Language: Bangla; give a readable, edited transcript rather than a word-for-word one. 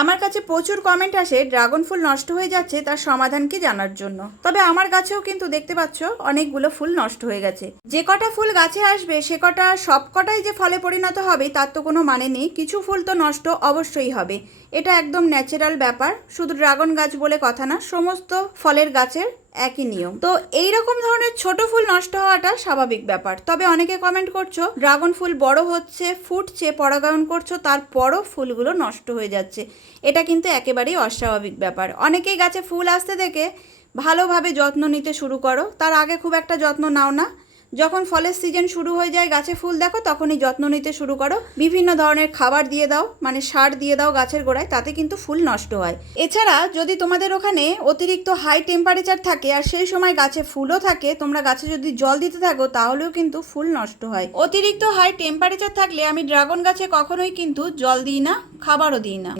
আমার কাছে প্রচুর কমেন্ট আসে ড্রাগন ফুল নষ্ট হয়ে যাচ্ছে তার সমাধান কি জানার জন্য। তবে আমার গাছেও কিন্তু দেখতে পাচ্ছ অনেকগুলো ফুল নষ্ট হয়ে গেছে। যে কটা ফুল গাছে আসবে সে কটা সব কটাই যে ফলে পরিণত হবে তার তো কোনো মানে নেই। কিছু ফুল তো নষ্ট অবশ্যই হবে, এটা একদম ন্যাচারাল ব্যাপার। শুধু ড্রাগন গাছ বলে কথা না, সমস্ত ফলের গাছের একই নিয়ম। তো এই রকম ধরনের ছোট ফুল নষ্ট হওয়াটা স্বাভাবিক ব্যাপার। তবে অনেকে কমেন্ট করছো ড্রাগন ফুল বড় হচ্ছে, ফুটছে, পরাগায়ন করছো, তারপরও ফুলগুলো নষ্ট হয়ে যাচ্ছে। এটা কিন্তু একেবারেই অস্বাভাবিক ব্যাপার। অনেকেই গাছে ফুল আসতে দেখে ভালোভাবে যত্ন নিতে শুরু করো, তার আগে খুব একটা যত্ন নাও না। যখন ফলের সিজন শুরু হয়ে যায়, গাছে ফুল দেখো, তখনই যত্ন নিতে শুরু করো। বিভিন্ন ধরনের খাবার দিয়ে দাও, মানে সার দিয়ে দাও গাছের গোড়ায়, তাতে কিন্তু ফুল নষ্ট হয়। এছাড়া যদি তোমাদের ওখানে অতিরিক্ত হাই টেম্পারেচার থাকে আর সেই সময় গাছে ফুলও থাকে, তোমরা গাছে যদি জল দিতে থাকো তাহলেও কিন্তু ফুল নষ্ট হয়। অতিরিক্ত হাই টেম্পারেচার থাকলে আমি ড্রাগন গাছে কখনোই কিন্তু জল দিই না, খাবারও দিই না।